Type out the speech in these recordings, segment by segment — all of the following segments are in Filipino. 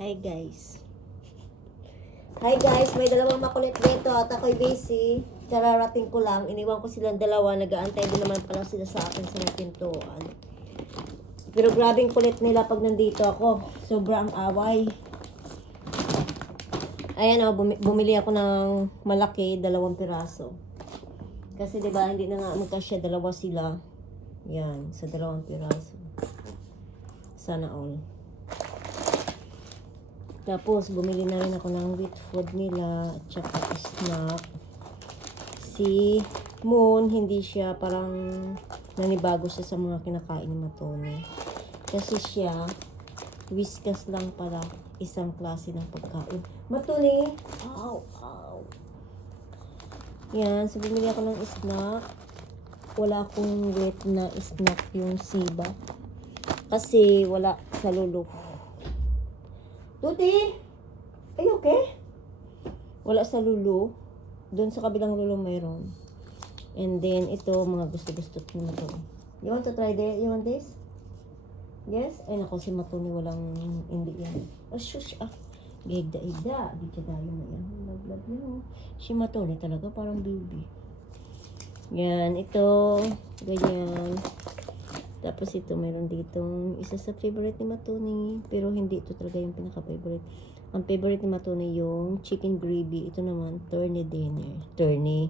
Hi guys. Hi guys, may dalawang makulit dito at ako'y busy. Kararating ko lang, iniwan ko silang dalawa, nag-aantay din naman pala sila sa akin sa may pintuan. Pero grabing kulit nila pag nandito ako. Sobrang away. Ayan o, bumi- bumili ako ng malaki, dalawang piraso. Kasi 'di ba hindi na nga magkasya, dalawa sila. Yan, sa dalawang piraso. Sana all. Tapos, bumili na rin ako ng wheat food nila at saka snack. Si Moon, hindi siya parang nanibago siya sa mga kinakain ni Matone. Kasi siya, whiskas lang pala isang klase ng pagkain. Matone! Ow! Ow! Yan, so bumili ako ng snack. Wala akong wet na snack yung siba. Kasi wala sa lulo. Tuti! Are okay? Wala sa lulo. Doon sa kabilang lulo mayroon. And then, ito, mga gusto-gusto ko na to. You want to try this? You want this? Yes? Ay, nako, si Matuni walang hindi yan. Oh, shush, ah. Gigda-igda. Di ka dayo na yan. Love, love oh. Si Matuni talaga, parang baby. Yan, ito. Ganyan. Tapos ito, meron ditong isa sa favorite ni Matuni. Pero hindi ito talaga yung pinaka-favorite. Ang favorite ni Matuni yung chicken gravy. Ito naman, turkey dinner. Turkey.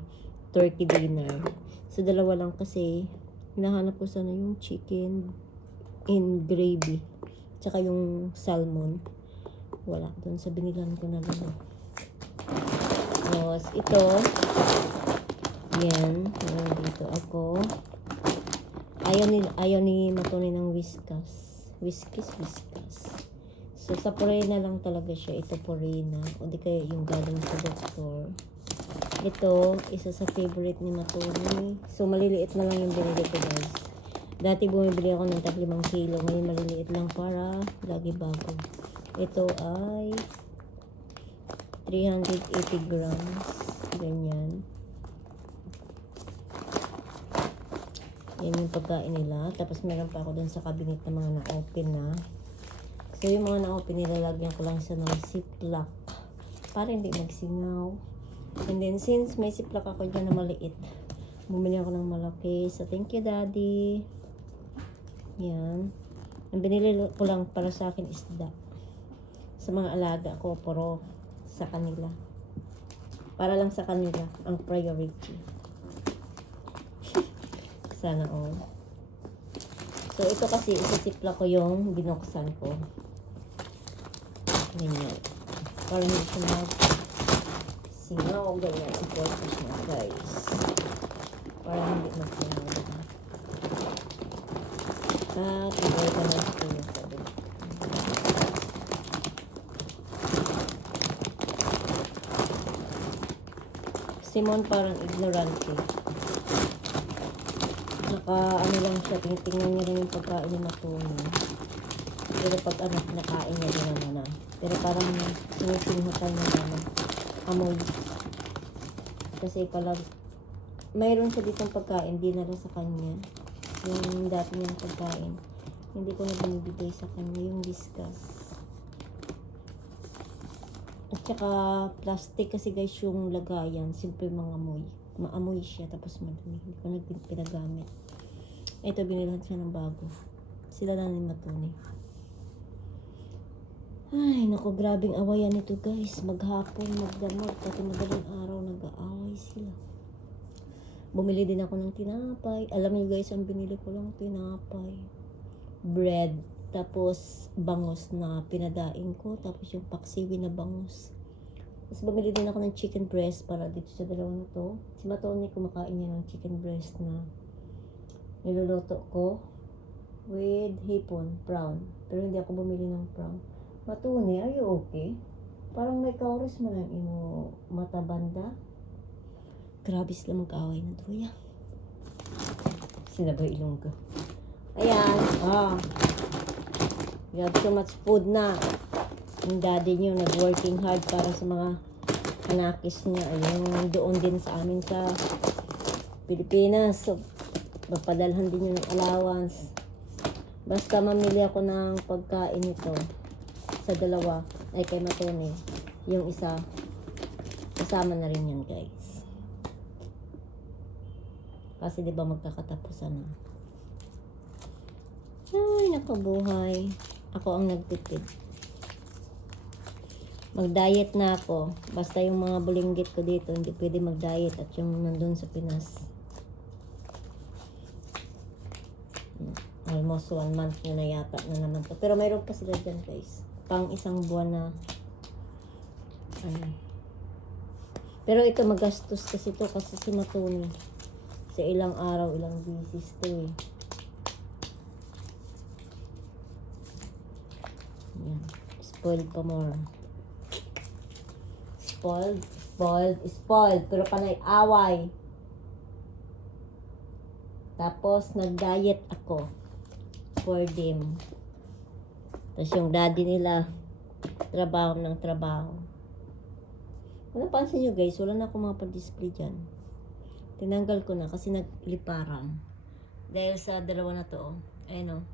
Turkey dinner. So, dalawa lang kasi. Hinahanap ko sana yung chicken in gravy. Tsaka yung salmon. Wala. Doon sa binilan ko na lang. Tapos, ito. Yan. Meron dito ako. Ayaw ni, ayaw ni Matone ng whiskas. Whiskas, whiskas. So, sa Purina lang talaga siya. Ito Purina. O di kaya yung galing sa doktor. Ito, isa sa favorite ni Matone. So, maliliit na lang yung binili ko guys. Dati bumibili ako ng 5 kilo. Ngayon maliliit lang para lagi bago. Ito ay 380 grams. Ganyan. Yan yung pagkain nila. Tapos meron pa ako dun sa cabinet na mga na-open na. So yung mga na-open nilalagyan ko lang sa ng ziplock. Para hindi magsingaw. And then since may ziplock ako dyan na maliit, bumili ako ng malaki. So thank you daddy. Yan. Ang binili ko lang para sa akin isda. Sa mga alaga ko, puro sa kanila. Para lang sa kanila, ang priority. Sana all. So, ito kasi, isisipla ko yung binuksan ko. Ganyan. Para hindi siya mag singaw. Ganyan purpose niya, guys. Para hindi mag-singaw. At, i-organize ko yung sabi. Simon parang ignorante naka ano lang siya, tinitingnan niya rin yung pagkain ni Matuna. Pero pag ano, nakain niya din naman na. Pero parang sinisinghutan niya naman. Amoy. Kasi pala, mayroon siya ditong pagkain, dinala sa kanya. Yung dati niyang pagkain. Hindi ko na binibigay sa kanya, yung discuss. At saka, plastic kasi guys yung lagayan. Simple mga amoy. Maamoy siya, tapos madumi. Hindi ko na pin- pinagamit. Ito, binilhan siya ng bago. Sila na ni Matuni. Ay, naku, grabing awayan nito guys. Maghapon, magdamag, pati madaling araw, nag-aaway sila. Bumili din ako ng tinapay. Alam niyo guys, ang binili ko lang tinapay. Bread. Tapos, bangus na pinadaing ko. Tapos yung paksiwi na bangus. Tapos bumili din ako ng chicken breast para dito sa dalawa na to. Si Matoni kumakain niya ng chicken breast na niluluto ko with hipon, brown. Pero hindi ako bumili ng brown. Matoni, are you okay? Parang may kauris mo ng imo mata banda. Grabe sila mag-away na duya. Sinabay ilong ko. Ayan. Ah. You have so much food na yung daddy niyo nag-working hard para sa mga anakis niya. Ayun, doon din sa amin sa Pilipinas. So, mapadalhan din yun ng allowance. Basta mamili ako ng pagkain nito sa dalawa. Ay, kay Matone. Yung isa, kasama na rin yan, guys. Kasi di ba magkakatapusan na. Ay, nakabuhay. Ako ang nagtitid. Mag-diet na ako. Basta yung mga bulinggit ko dito, hindi pwede mag-diet. At yung nandun sa Pinas. Almost one month na na yata na naman to. Pero mayroon pa sila dyan, guys. Pang isang buwan na. Ano. Pero ito magastos kasi to kasi si Matuni. Sa ilang araw, ilang bisis to eh. Yan. Spoiled pa more. Spoiled, spoiled, spoiled. Pero panay away. Tapos, nag-diet ako. For them. Tapos yung daddy nila, trabaho ng trabaho. Kung napansin nyo guys, wala na akong mga pa-display dyan. Tinanggal ko na kasi nagliparan. Dahil sa dalawa na to, oh. Ayun oh.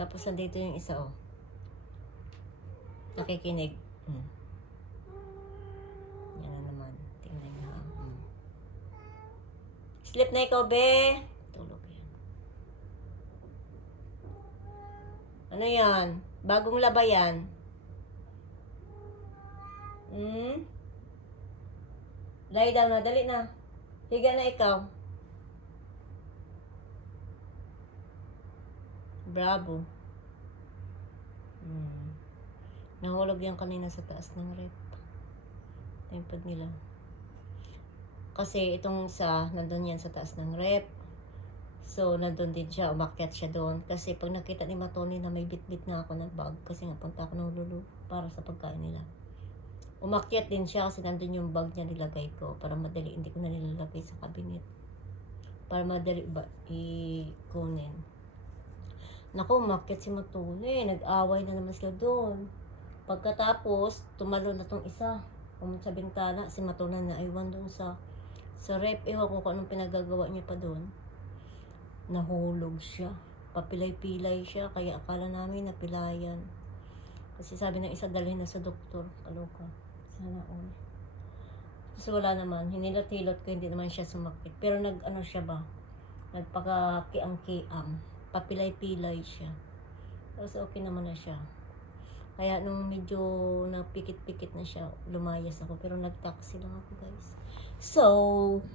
Tapos nandito yung isa oh. Nakikinig. Hmm. Yan na naman. Tingnan nyo ha. Hmm. Sleep na ikaw, be. Tulog yan. Ano yan? Bagong laba yan. Hmm? Lie down na. Dali na. Higa na ikaw. Bravo. Hmm. Nahulog yan kanina sa taas ng rep. Tempad nila. Kasi itong sa, nandun yan sa taas ng rep. So, nandun din siya, umakyat siya doon. Kasi pag nakita ni Matoni na may bit-bit na ako ng bag, kasi nga punta ako ng lulu para sa pagkain nila. Umakyat din siya kasi nandun yung bag niya nilagay ko para madali, hindi ko na nilalagay sa cabinet. Para madali ba i-kunin. Naku, umakyat si Matoni. Nag-away na naman sila doon. Pagkatapos, tumalo na tong isa. Pumunta sa bintana, si Matona na aywan doon sa sa rep. Ewan ko kung anong pinagagawa niya pa doon. Nahulog siya. Papilay-pilay siya, kaya akala namin napilayan. Kasi sabi ng isa, dalhin na sa doktor. Kaloka. Sana all. Kasi wala naman. Hinilot-hilot ko, hindi naman siya sumakit. Pero nag, ano siya ba? Nagpaka-kiang-kiang. Papilay-pilay siya. Tapos okay naman na siya. Kaya nung medyo napikit-pikit na siya, lumayas ako. Pero nag-taxi lang ako, guys. So,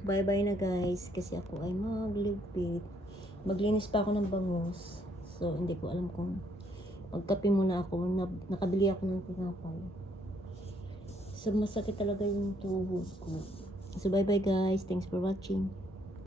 bye-bye na, guys. Kasi ako ay magligpit. Maglinis pa ako ng bangus. So, hindi ko alam kung magkape muna ako. Na, nakabili ako ng tinapay. So, masakit talaga yung tuhod ko. So, bye-bye, guys. Thanks for watching.